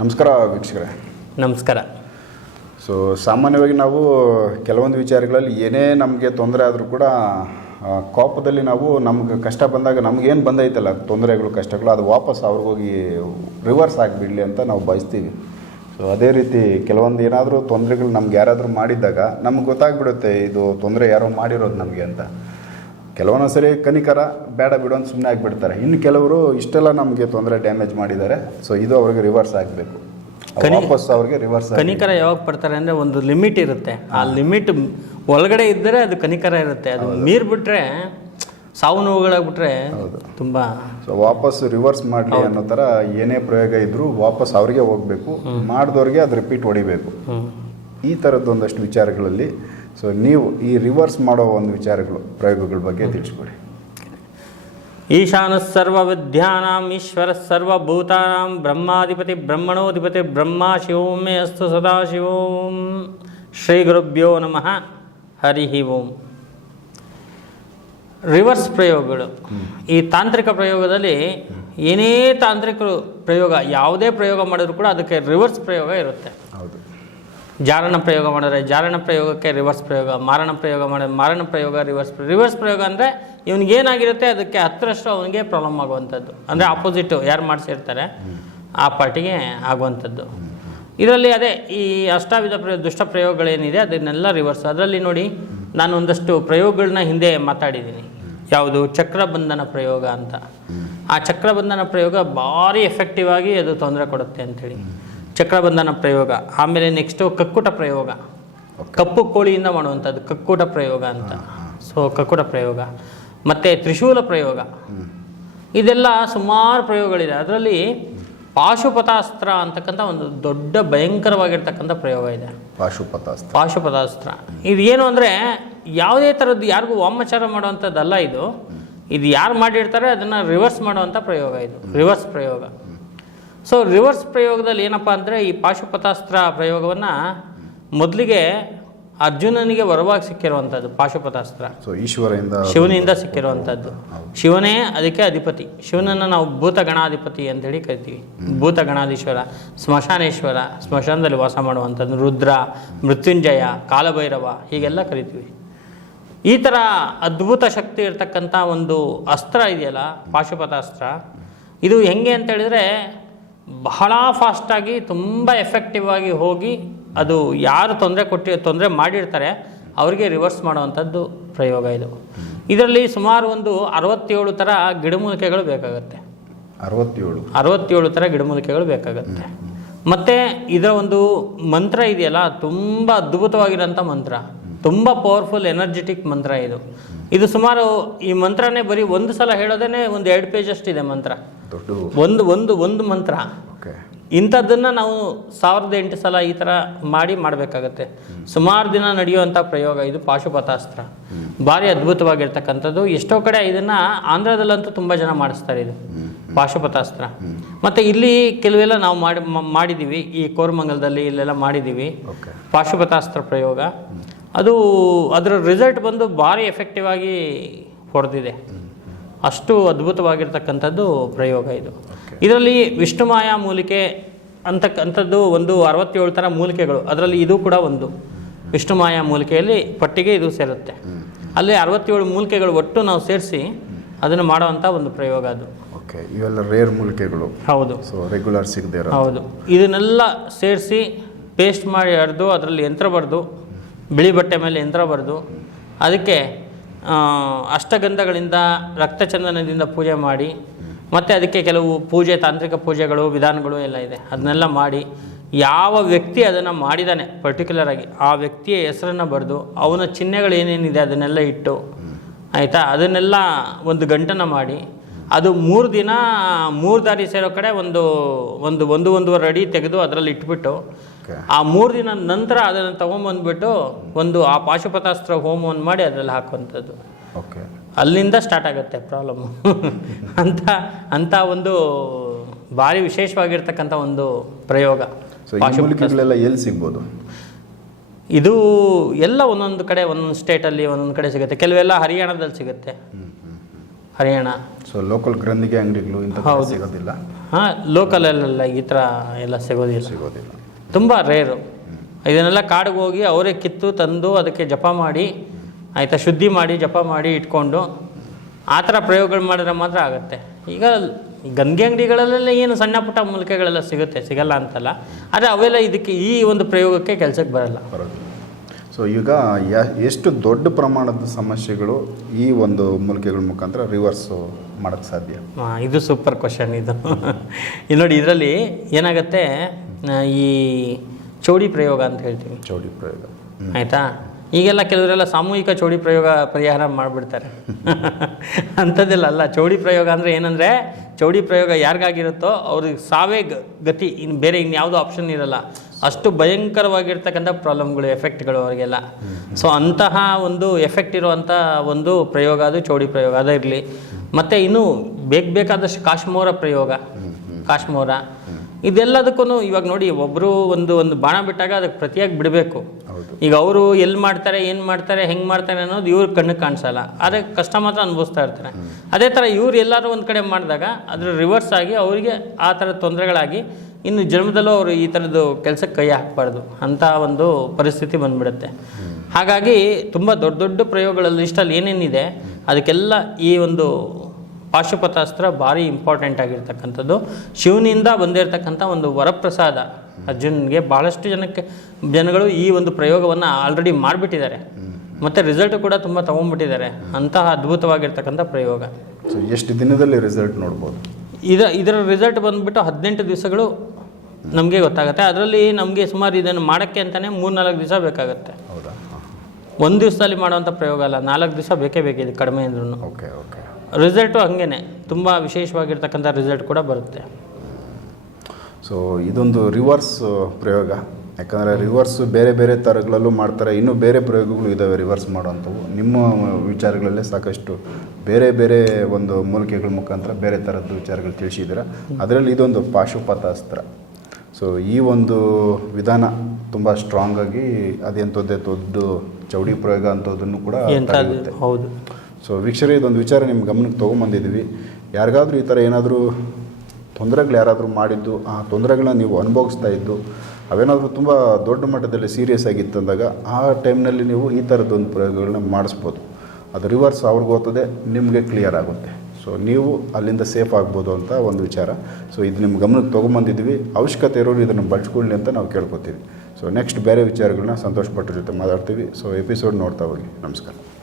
ನಮಸ್ಕಾರ ವೀಕ್ಷಕರೇ. ನಮಸ್ಕಾರ. ಸೊ ಸಾಮಾನ್ಯವಾಗಿ ನಾವು ಕೆಲವೊಂದು ವಿಚಾರಗಳಲ್ಲಿ ಏನೇ ನಮಗೆ ತೊಂದರೆ ಆದರೂ ಕೂಡ ಕೋಪದಲ್ಲಿ ನಾವು ನಮ್ಗೆ ಕಷ್ಟ ಬಂದಾಗ ನಮಗೇನು ಬಂದೈತಲ್ಲ ತೊಂದರೆಗಳು ಕಷ್ಟಗಳು ಅದು ವಾಪಸ್ ಅವ್ರಿಗೋಗಿ ರಿವರ್ಸ್ ಆಗಿಬಿಡಲಿ ಅಂತ ನಾವು ಬಯಸ್ತೀವಿ. ಸೊ ಅದೇ ರೀತಿ ಕೆಲವೊಂದು ಏನಾದರೂ ತೊಂದರೆಗಳು ನಮ್ಗೆ ಯಾರಾದರೂ ಮಾಡಿದ್ದಾಗ ನಮ್ಗೆ ಗೊತ್ತಾಗ್ಬಿಡುತ್ತೆ ಇದು ತೊಂದರೆ ಯಾರೋ ಮಾಡಿರೋದು ನಮಗೆ ಅಂತ. ಕೆಲವೊಂದು ಸರಿ ಕನಿಕರ ಬೇಡ ಬಿಡು ಅಂತ ಸುಮ್ಮನೆ ಆಗಿಬಿಡ್ತಾರೆ. ಇನ್ನು ಕೆಲವರು ಇಷ್ಟೆಲ್ಲ ನಮಗೆ ತೊಂದರೆ ಡ್ಯಾಮೇಜ್ ಮಾಡಿದ್ದಾರೆ. ಸೊ ಇದು ಅವ್ರಿಗೆ ರಿವರ್ಸ್ ಆಗಬೇಕು. ವಾಪಸ್ ಅವ್ರಿಗೆ ರಿವರ್ಸ್ ಕನಿಕರ ಯಾವಾಗ ಪಡ್ತಾರೆ ಅಂದರೆ ಒಂದು ಲಿಮಿಟ್ ಇರುತ್ತೆ. ಆ ಲಿಮಿಟ್ ಒಳಗಡೆ ಇದ್ದರೆ ಅದು ಕನಿಕರ ಇರುತ್ತೆ. ಅದು ಮೀರ್ಬಿಟ್ರೆ ಸಾವು ನೋವುಗಳಾಗ್ಬಿಟ್ರೆ ತುಂಬ ಸೊ ವಾಪಸ್ ರಿವರ್ಸ್ ಮಾಡಲಿ ಅನ್ನೋ ಥರ ಏನೇ ಪ್ರಯೋಗ ಇದ್ದರೂ ವಾಪಸ್ ಅವ್ರಿಗೆ ಹೋಗಬೇಕು. ಮಾಡಿದವ್ರಿಗೆ ಅದು ರಿಪೀಟ್ ಹೊಡಿಬೇಕು. ಈ ಥರದ್ದು ಒಂದಷ್ಟು ವಿಚಾರಗಳಲ್ಲಿ ಸೊ ನೀವು ಈ ರಿವರ್ಸ್ ಮಾಡೋ ಒಂದು ವಿಚಾರಗಳು ಪ್ರಯೋಗಗಳ ಬಗ್ಗೆ ತಿಳಿಸ್ಕೊಡಿ. ಈಶಾನ ಸರ್ವ ವಿದ್ಯಾನಾಂ ಈಶ್ವರ ಸರ್ವಭೂತಾನಾಂ ಬ್ರಹ್ಮಾಧಿಪತಿ ಬ್ರಹ್ಮಣೋಧಿಪತಿ ಬ್ರಹ್ಮ ಶಿವೋಂ ಮೇ ಅಸ್ತು ಸದಾಶಿವೋಂ ಶ್ರೀ ಗುರುಭ್ಯೋ ನಮಃ. ಹರಿ ಓಂ. ರಿವರ್ಸ್ ಪ್ರಯೋಗಗಳು. ಈ ತಾಂತ್ರಿಕ ಪ್ರಯೋಗದಲ್ಲಿ ಏನೇ ತಾಂತ್ರಿಕರು ಪ್ರಯೋಗ ಯಾವುದೇ ಪ್ರಯೋಗ ಮಾಡಿದ್ರು ಕೂಡ ಅದಕ್ಕೆ ರಿವರ್ಸ್ ಪ್ರಯೋಗ ಇರುತ್ತೆ. ಹೌದು. ಜಾರಣ ಪ್ರಯೋಗ ಮಾಡಿದ್ರೆ ಜಾರಣ ಪ್ರಯೋಗಕ್ಕೆ ರಿವರ್ಸ್ ಪ್ರಯೋಗ, ಮಾರಣ ಪ್ರಯೋಗ ಮಾಡಿದ್ರೆ ಮಾರಣ ಪ್ರಯೋಗ ರಿವರ್ಸ್ ರಿವರ್ಸ್ ಪ್ರಯೋಗ ಅಂದರೆ ಇವನಿಗೆ ಏನಾಗಿರುತ್ತೆ ಅದಕ್ಕೆ ಹತ್ತರಷ್ಟು ಅವನಿಗೆ ಪ್ರಾಬ್ಲಮ್ ಆಗುವಂಥದ್ದು. ಅಂದರೆ ಆಪೋಸಿಟ್ ಯಾರು ಮಾಡಿಸಿರ್ತಾರೆ, ಆ ಪಾರ್ಟಿಗೆ ಆಗುವಂಥದ್ದು. ಇದರಲ್ಲಿ ಅದೇ ಈ ಅಷ್ಟಾವಿಧ ಪ್ರಯೋಗ ದುಷ್ಟ ಪ್ರಯೋಗಗಳೇನಿದೆ, ಅದನ್ನೆಲ್ಲ ರಿವರ್ಸ್ ಅದರಲ್ಲಿ ನೋಡಿ ನಾನು ಒಂದಷ್ಟು ಪ್ರಯೋಗಗಳನ್ನ ಹಿಂದೆ ಮಾತಾಡಿದ್ದೀನಿ. ಯಾವುದು? ಚಕ್ರಬಂಧನ ಪ್ರಯೋಗ ಅಂತ. ಆ ಚಕ್ರಬಂಧನ ಪ್ರಯೋಗ ಭಾರಿ ಎಫೆಕ್ಟಿವ್ ಆಗಿ ಅದು ತೊಂದರೆ ಕೊಡುತ್ತೆ ಅಂಥೇಳಿ. ಚಕ್ರಬಂಧನ ಪ್ರಯೋಗ ಆಮೇಲೆ ನೆಕ್ಸ್ಟು ಕಕ್ಕುಟ ಪ್ರಯೋಗ. ಕಪ್ಪು ಕೋಳಿಯಿಂದ ಮಾಡುವಂಥದ್ದು ಕಕ್ಕುಟ ಪ್ರಯೋಗ ಅಂತ. ಸೊ ಕಕ್ಕುಟ ಪ್ರಯೋಗ. ಮತ್ತು ತ್ರಿಶೂಲ ಪ್ರಯೋಗ. ಇದೆಲ್ಲ ಸುಮಾರು ಪ್ರಯೋಗಗಳಿದೆ. ಅದರಲ್ಲಿ ಪಾಶುಪಥಾಸ್ತ್ರ ಅಂತಕ್ಕಂಥ ಒಂದು ದೊಡ್ಡ ಭಯಂಕರವಾಗಿರ್ತಕ್ಕಂಥ ಪ್ರಯೋಗ ಇದೆ. ಪಾಶುಪತಾಸ್ತ್ರ ಪಾಶುಪತಾಸ್ತ್ರ ಇದು ಏನು ಅಂದರೆ ಯಾವುದೇ ಥರದ್ದು ಯಾರಿಗೂ ವಾಮಾಚಾರ ಮಾಡುವಂಥದ್ದಲ್ಲ ಇದು. ಇದು ಯಾರು ಮಾಡಿರ್ತಾರೆ ಅದನ್ನು ರಿವರ್ಸ್ ಮಾಡುವಂಥ ಪ್ರಯೋಗ ಇದು. ರಿವರ್ಸ್ ಪ್ರಯೋಗ. ಸೊ ರಿವರ್ಸ್ ಪ್ರಯೋಗದಲ್ಲಿ ಏನಪ್ಪ ಅಂದರೆ ಈ ಪಾಶುಪತಾಸ್ತ್ರ ಪ್ರಯೋಗವನ್ನು ಮೊದಲಿಗೆ ಅರ್ಜುನನಿಗೆ ವರವಾಗಿ ಸಿಕ್ಕಿರುವಂಥದ್ದು ಪಾಶುಪತಾಸ್ತ್ರ. ಸೊ ಶಿವನಿಂದ ಸಿಕ್ಕಿರುವಂಥದ್ದು ಶಿವನೇ ಅದಕ್ಕೆ ಅಧಿಪತಿ. ಶಿವನನ್ನು ನಾವು ಭೂತ ಗಣಾಧಿಪತಿ ಅಂತೇಳಿ ಕರಿತೀವಿ. ಭೂತ ಗಣಾಧೀಶ್ವರ ಸ್ಮಶಾನೇಶ್ವರ ಸ್ಮಶಾನದಲ್ಲಿ ವಾಸ ಮಾಡುವಂಥದ್ದು. ರುದ್ರ ಮೃತ್ಯುಂಜಯ ಕಾಲಭೈರವ ಹೀಗೆಲ್ಲ ಕರಿತೀವಿ. ಈ ಥರ ಅದ್ಭುತ ಶಕ್ತಿ ಇರತಕ್ಕಂಥ ಒಂದು ಅಸ್ತ್ರ ಇದೆಯಲ್ಲ ಪಾಶುಪತಾಸ್ತ್ರ. ಇದು ಹೆಂಗೆ ಅಂತ ಹೇಳಿದ್ರೆ ಬಹಳ ಫಾಸ್ಟಾಗಿ ತುಂಬ ಎಫೆಕ್ಟಿವ್ ಆಗಿ ಹೋಗಿ ಅದು ಯಾರು ತೊಂದರೆ ಕೊಟ್ಟಿ ತೊಂದರೆ ಮಾಡಿರ್ತಾರೆ ಅವರಿಗೆ ರಿವರ್ಸ್ ಮಾಡುವಂಥದ್ದು ಪ್ರಯೋಗ ಇದು. ಇದರಲ್ಲಿ ಸುಮಾರು ಒಂದು ಅರವತ್ತೇಳು ಥರ ಗಿಡಮೂಲಿಕೆಗಳು ಬೇಕಾಗುತ್ತೆ. ಅರವತ್ತೇಳು. ಅರವತ್ತೇಳು ಥರ ಗಿಡಮೂಲಿಕೆಗಳು ಬೇಕಾಗುತ್ತೆ. ಮತ್ತು ಇದರ ಒಂದು ಮಂತ್ರ ಇದೆಯಲ್ಲ ತುಂಬ ಅದ್ಭುತವಾಗಿರೋಂಥ ಮಂತ್ರ. ತುಂಬ ಪವರ್ಫುಲ್ ಎನರ್ಜೆಟಿಕ್ ಮಂತ್ರ ಇದು. ಇದು ಸುಮಾರು ಈ ಮಂತ್ರನೇ ಬರೀ ಒಂದು ಸಲ ಹೇಳೋದೇ ಒಂದು ಎರಡು ಪೇಜಷ್ಟಿದೆ ಮಂತ್ರ. ದೊಡ್ಡ ಒಂದು ಒಂದು ಒಂದು ಮಂತ್ರ. ಇಂಥದ್ದನ್ನು ನಾವು ಸಾವಿರದ ಎಂಟು ಸಲ ಈ ಥರ ಮಾಡಿ ಮಾಡಬೇಕಾಗತ್ತೆ. ಸುಮಾರು ದಿನ ನಡೆಯುವಂಥ ಪ್ರಯೋಗ ಇದು ಪಾಶುಪತಾಸ್ತ್ರ ಭಾರಿ ಅದ್ಭುತವಾಗಿರ್ತಕ್ಕಂಥದ್ದು. ಎಷ್ಟೋ ಕಡೆ ಇದನ್ನು ಆಂಧ್ರದಲ್ಲಂತೂ ತುಂಬ ಜನ ಮಾಡಿಸ್ತಾರೆ ಇದು. ಪಾಶುಪತಾಸ್ತ್ರ ಮತ್ತು ಇಲ್ಲಿ ಕೆಲವೆಲ್ಲ ನಾವು ಮಾಡಿ ಮಾಡಿದ್ದೀವಿ ಈ ಕೋರಮಂಗಲದಲ್ಲಿ ಇಲ್ಲೆಲ್ಲ ಮಾಡಿದ್ದೀವಿ ಪಾಶುಪಥಾಸ್ತ್ರ ಪಾಶುಪತಾಸ್ತ್ರ ಪ್ರಯೋಗ ಅದು ಅದರ ರಿಸಲ್ಟ್ ಬಂದು ಭಾರಿ ಎಫೆಕ್ಟಿವ್ ಆಗಿ ಹೊಡೆದಿದೆ. ಅಷ್ಟು ಅದ್ಭುತವಾಗಿರ್ತಕ್ಕಂಥದ್ದು ಪ್ರಯೋಗ ಇದು. ಇದರಲ್ಲಿ ವಿಷ್ಣುಮಾಯ ಮೂಲಿಕೆ ಅಂತಕ್ಕಂಥದ್ದು ಒಂದು ಅರವತ್ತೇಳು ಥರ ಮೂಲಿಕೆಗಳು. ಅದರಲ್ಲಿ ಇದು ಕೂಡ ಒಂದು. ವಿಷ್ಣುಮಾಯ ಮೂಲಿಕೆಯಲ್ಲಿ ಪಟ್ಟಿಗೆ ಇದು ಸೇರುತ್ತೆ. ಅಲ್ಲಿ ಅರವತ್ತೇಳು ಮೂಲಿಕೆಗಳು ಒಟ್ಟು ನಾವು ಸೇರಿಸಿ ಅದನ್ನು ಮಾಡುವಂಥ ಒಂದು ಪ್ರಯೋಗ ಅದು. ಓಕೆ ಇವೆಲ್ಲ ರೇರ್ ಮೂಲಿಕೆಗಳು. ಹೌದು. ಸೊ ರೆಗ್ಯುಲರ್ ಸಿಗದೆ ಹೌದು. ಇದನ್ನೆಲ್ಲ ಸೇರಿಸಿ ಪೇಸ್ಟ್ ಮಾಡಿ ಹರಿದು ಅದರಲ್ಲಿ ಯಂತ್ರ ಬರೆದು ಬಿಳಿ ಬಟ್ಟೆ ಮೇಲೆ ಯಂತ್ರ ಬರೆದು ಅದಕ್ಕೆ ಅಷ್ಟಗಂಧಗಳಿಂದ ರಕ್ತಚಂದನದಿಂದ ಪೂಜೆ ಮಾಡಿ, ಮತ್ತು ಅದಕ್ಕೆ ಕೆಲವು ಪೂಜೆ, ತಾಂತ್ರಿಕ ಪೂಜೆಗಳು, ವಿಧಾನಗಳು ಎಲ್ಲ ಇದೆ. ಅದನ್ನೆಲ್ಲ ಮಾಡಿ, ಯಾವ ವ್ಯಕ್ತಿ ಅದನ್ನು ಮಾಡಿದ್ದಾನೆ ಪರ್ಟಿಕ್ಯುಲರ್ ಆಗಿ, ಆ ವ್ಯಕ್ತಿಯ ಹೆಸರನ್ನು ಬರೆದು, ಅವನ ಚಿಹ್ನೆಗಳು ಏನೇನಿದೆ ಅದನ್ನೆಲ್ಲ ಇಟ್ಟು, ಆಯಿತಾ? ಅದನ್ನೆಲ್ಲ ಒಂದು ಗಂಟನ್ನು ಮಾಡಿ ಅದು ಮೂರು ದಿನ ಮೂರು ದಾರಿ ಸೇರೋ ಕಡೆ ಒಂದು ಒಂದು ಒಂದು ಒಂದೂವರೆ ಅಡಿ ತೆಗೆದು ಅದರಲ್ಲಿ ಇಟ್ಬಿಟ್ಟು ಆ ಮೂರು ದಿನ ನಂತರ ಅದನ್ನು ತೊಗೊಂಬಂದ್ಬಿಟ್ಟು ಒಂದು ಆ ಪಾಶುಪತಾಸ್ತ್ರ ಹೋಮವನ್ನು ಮಾಡಿ ಅದರಲ್ಲಿ ಹಾಕುವಂಥದ್ದು. ಓಕೆ. ಅಲ್ಲಿಂದ ಸ್ಟಾರ್ಟ್ ಆಗುತ್ತೆ ಪ್ರಾಬ್ಲಮ್. ಅಂತ ಅಂತ ಒಂದು ಭಾರಿ ವಿಶೇಷವಾಗಿರ್ತಕ್ಕಂಥ ಒಂದು ಪ್ರಯೋಗ. ಎಲ್ಲಿ ಸಿಗ್ಬೋದು? ಇದು ಎಲ್ಲ ಒಂದೊಂದು ಕಡೆ ಒಂದೊಂದು ಸ್ಟೇಟಲ್ಲಿ ಒಂದೊಂದು ಕಡೆ ಸಿಗುತ್ತೆ. ಕೆಲವೆಲ್ಲ ಹರಿಯಾಣದಲ್ಲಿ ಸಿಗುತ್ತೆ. ಹರಿಯಾಣ. ಸೊ ಲೋಕಲ್ ಗ್ರಂಥಿಗೆ ಅಂಗಡಿಗಳು ಇಂಥ. ಸಿಗೋದಿಲ್ಲ. ಹಾಂ ಲೋಕಲಲ್ಲೆಲ್ಲ ಈ ಥರ ಎಲ್ಲ ಸಿಗೋದಿಲ್ಲ. ಸಿಗೋದಿಲ್ಲ. ತುಂಬ ರೇರು ಇದನ್ನೆಲ್ಲ ಕಾಡಿಗೆ ಹೋಗಿ ಅವರೇ ಕಿತ್ತು ತಂದು ಅದಕ್ಕೆ ಜಪ ಮಾಡಿ ಆಯಿತಾ ಶುದ್ಧಿ ಮಾಡಿ ಜಪ ಮಾಡಿ ಇಟ್ಕೊಂಡು ಆ ಥರ ಪ್ರಯೋಗಗಳು ಮಾಡಿದ್ರೆ ಮಾತ್ರ ಆಗುತ್ತೆ. ಈಗ ಗಂಗೆ ಅಂಗಡಿಗಳಲ್ಲೆಲ್ಲ ಏನು ಸಣ್ಣ ಪುಟ್ಟ ಮೂಲಿಕೆಗಳೆಲ್ಲ ಸಿಗುತ್ತೆ ಸಿಗಲ್ಲ ಅಂತಲ್ಲ. ಆದರೆ ಅವೆಲ್ಲ ಇದಕ್ಕೆ ಈ ಒಂದು ಪ್ರಯೋಗಕ್ಕೆ ಕೆಲಸಕ್ಕೆ ಬರಲ್ಲ. ಬರೋದು ಸೊ ಈಗ ಎಷ್ಟು ದೊಡ್ಡ ಪ್ರಮಾಣದ ಸಮಸ್ಯೆಗಳು ಈ ಒಂದು ಮೂಲಿಕೆಗಳ ಮುಖಾಂತರ ರಿವರ್ಸು ಮಾಡೋಕ್ಕೆ ಸಾಧ್ಯ? ಇದು ಸೂಪರ್ ಕ್ವಶನ್ ಇದು. ಇಲ್ಲಿ ನೋಡಿ ಇದರಲ್ಲಿ ಏನಾಗುತ್ತೆ ಈ ಚೌಡಿ ಪ್ರಯೋಗ ಅಂತ ಹೇಳ್ತೀವಿ. ಚೌಡಿ ಪ್ರಯೋಗ. ಆಯಿತಾ? ಈಗೆಲ್ಲ ಕೆಲವರೆಲ್ಲ ಸಾಮೂಹಿಕ ಚೌಡಿ ಪ್ರಯೋಗ ಪರಿಹಾರ ಮಾಡಿಬಿಡ್ತಾರೆ. ಅಂಥದ್ದೆಲ್ಲ ಅಲ್ಲ. ಚೌಡಿ ಪ್ರಯೋಗ ಅಂದರೆ ಏನಂದರೆ ಚೌಡಿ ಪ್ರಯೋಗ ಯಾರಿಗಾಗಿರುತ್ತೋ ಅವ್ರಿಗೆ ಸಾವೇ ಗತಿ ಇನ್ನು ಬೇರೆ ಇನ್ಯಾವುದೋ ಆಪ್ಷನ್ ಇರಲ್ಲ. ಅಷ್ಟು ಭಯಂಕರವಾಗಿರ್ತಕ್ಕಂಥ ಪ್ರಾಬ್ಲಮ್ಗಳು, ಎಫೆಕ್ಟ್ಗಳು ಅವರಿಗೆಲ್ಲ. ಸೊ ಅಂತಹ ಒಂದು ಎಫೆಕ್ಟ್ ಇರುವಂಥ ಒಂದು ಪ್ರಯೋಗ ಅದು, ಚೌಡಿ ಪ್ರಯೋಗ ಅದೇ ಇರಲಿ. ಮತ್ತು ಇನ್ನು ಬೇಕು ಬೇಕಾದಷ್ಟು ಕಾಶ್ಮೋರ ಪ್ರಯೋಗ. ಕಾಶ್ಮೋರ. ಇದೆಲ್ಲದಕ್ಕೂ ಇವಾಗ ನೋಡಿ ಒಬ್ಬರು ಒಂದು ಒಂದು ಬಾಣ ಬಿಟ್ಟಾಗ ಅದಕ್ಕೆ ಪ್ರತಿಯಾಗಿ ಬಿಡಬೇಕು. ಈಗ ಅವರು ಎಲ್ಲಿ ಮಾಡ್ತಾರೆ, ಏನು ಮಾಡ್ತಾರೆ, ಹೆಂಗೆ ಮಾಡ್ತಾರೆ ಅನ್ನೋದು ಇವ್ರ ಕಣ್ಣಿಗೆ ಕಾಣಿಸಲ್ಲ. ಆದರೆ ಕಷ್ಟ ಮಾತ್ರ ಅನುಭವಿಸ್ತಾ ಇರ್ತಾರೆ. ಅದೇ ಥರ ಇವ್ರು ಎಲ್ಲರೂ ಒಂದು ಕಡೆ ಮಾಡಿದಾಗ ಅದ್ರ ರಿವರ್ಸ್ ಆಗಿ ಅವರಿಗೆ ಆ ಥರ ತೊಂದರೆಗಳಾಗಿ ಇನ್ನು ಜನ್ಮದಲ್ಲೂ ಅವರು ಈ ಥರದ್ದು ಕೆಲಸಕ್ಕೆ ಕೈ ಹಾಕಬಾರ್ದು. ಅಂತ ಒಂದು ಪರಿಸ್ಥಿತಿ ಬಂದ್ಬಿಡುತ್ತೆ. ಹಾಗಾಗಿ ತುಂಬ ದೊಡ್ಡ ದೊಡ್ಡ ಪ್ರಯೋಗಗಳ ಲಿಸ್ಟಲ್ಲಿ ಏನೇನಿದೆ, ಅದಕ್ಕೆಲ್ಲ ಈ ಒಂದು ಪಾಶುಪತಾಸ್ತ್ರ ಭಾರಿ ಇಂಪಾರ್ಟೆಂಟ್ ಆಗಿರ್ತಕ್ಕಂಥದ್ದು. ಶಿವನಿಂದ ಬಂದಿರತಕ್ಕಂಥ ಒಂದು ವರಪ್ರಸಾದ. ಅರ್ಜುನ್ಗೆ ಭಾಳಷ್ಟು ಜನಕ್ಕೆ ಜನಗಳು ಈ ಒಂದು ಪ್ರಯೋಗವನ್ನು ಆಲ್ರೆಡಿ ಮಾಡಿಬಿಟ್ಟಿದ್ದಾರೆ. ಮತ್ತು ರಿಸಲ್ಟ್ ಕೂಡ ತುಂಬ ತೊಗೊಂಡ್ಬಿಟ್ಟಿದ್ದಾರೆ. ಅಂತಹ ಅದ್ಭುತವಾಗಿರ್ತಕ್ಕಂಥ ಪ್ರಯೋಗ. ಸೊ ಎಷ್ಟು ದಿನದಲ್ಲಿ ರಿಸಲ್ಟ್ ನೋಡ್ಬೋದು? ಇದ ಇದರ ರಿಸಲ್ಟ್ ಬಂದುಬಿಟ್ಟು ಹದಿನೆಂಟು ದಿವಸಗಳು ನಮಗೆ ಗೊತ್ತಾಗುತ್ತೆ. ಅದರಲ್ಲಿ ನಮಗೆ ಸುಮಾರು ಇದನ್ನು ಮಾಡೋಕ್ಕೆ ಅಂತಲೇ ಮೂರು ನಾಲ್ಕು ದಿವಸ ಬೇಕಾಗುತ್ತೆ. ಹೌದಾ? ಒಂದು ದಿವಸದಲ್ಲಿ ಮಾಡುವಂಥ ಪ್ರಯೋಗ ಅಲ್ಲ ನಾಲ್ಕು ದಿವಸ ಬೇಕೇ ಬೇಕಿದೆ ಕಡಿಮೆ ಅಂದ್ರೂ ಓಕೆ ಓಕೆ. ರಿಸಲ್ಟು ಹಂಗೇನೆ. ತುಂಬ ವಿಶೇಷವಾಗಿರ್ತಕ್ಕಂಥ ರಿಸಲ್ಟ್ ಕೂಡ ಬರುತ್ತೆ. ಸೊ ಇದೊಂದು ರಿವರ್ಸ್ ಪ್ರಯೋಗ. ಯಾಕಂದರೆ ರಿವರ್ಸ್ ಬೇರೆ ಬೇರೆ ಥರಗಳಲ್ಲೂ ಮಾಡ್ತಾರೆ. ಇನ್ನೂ ಬೇರೆ ಪ್ರಯೋಗಗಳು ಇದ್ದಾವೆ ರಿವರ್ಸ್ ಮಾಡೋವಂಥವು. ನಿಮ್ಮ ವಿಚಾರಗಳಲ್ಲೇ ಸಾಕಷ್ಟು ಬೇರೆ ಬೇರೆ ಒಂದು ಮೂಲಿಕೆಗಳ ಮುಖಾಂತರ ಬೇರೆ ಥರದ್ದು ವಿಚಾರಗಳು ತಿಳಿಸಿದ್ದೀರ? ಅದರಲ್ಲಿ ಇದೊಂದು ಪಾಶುಪತಾಸ್ತ್ರ ಸೊ ಈ ಒಂದು ವಿಧಾನ ತುಂಬ ಸ್ಟ್ರಾಂಗ್ ಆಗಿ ಅದೆಂಥದ್ದೇ ದೊಡ್ಡ ಚೌಡಿ ಪ್ರಯೋಗ ಅಂಥದ್ದನ್ನು ಕೂಡ ಹೌದು. ಸೊ ವೀಕ್ಷಕರೇ ಇದೊಂದು ವಿಚಾರ ನಿಮ್ಮ ಗಮನಕ್ಕೆ ತೊಗೊಂಬಂದಿದ್ವಿ ಯಾರಿಗಾದರೂ ಈ ಥರ ಏನಾದರೂ ತೊಂದರೆಗಳು ಯಾರಾದರೂ ಮಾಡಿದ್ದು, ಆ ತೊಂದರೆಗಳನ್ನ ನೀವು ಅನುಭವಿಸ್ತಾ ಇದ್ದು, ಅವೇನಾದರೂ ತುಂಬ ದೊಡ್ಡ ಮಟ್ಟದಲ್ಲಿ ಸೀರಿಯಸ್ ಆಗಿತ್ತು ಅಂದಾಗ ಆ ಟೈಮ್ನಲ್ಲಿ ನೀವು ಈ ಥರದ್ದೊಂದು ಪ್ರಯೋಗಗಳನ್ನ ಮಾಡಿಸ್ಬೋದು. ಅದು ರಿವರ್ಸ್ ಅವ್ರಿಗೆ ಹೋಗ್ತದೆ ನಿಮಗೆ ಕ್ಲಿಯರ್ ಆಗುತ್ತೆ. ಸೊ ನೀವು ಅಲ್ಲಿಂದ ಸೇಫ್ ಆಗ್ಬೋದು ಅಂತ ಒಂದು ವಿಚಾರ. ಸೊ ಇದು ನಿಮ್ಮ ಗಮನಕ್ಕೆ ತೊಗೊಂಬಂದಿದ್ವಿ. ಅವಶ್ಯಕತೆ ಇರೋರು ಇದನ್ನು ಬಳಸ್ಕೊಳ್ಳಿ ಅಂತ ನಾವು ಕೇಳ್ಕೊತೀವಿ. ಸೊ ನೆಕ್ಸ್ಟ್ ಬೇರೆ ವಿಚಾರಗಳನ್ನ ಸಂತೋಷ್ ಭಟ್ರ ಜೊತೆ ಮಾತಾಡ್ತೀವಿ. ಸೊ ಎಪಿಸೋಡ್ ನೋಡ್ತಾ ಹೋಗಿ. ನಮಸ್ಕಾರ.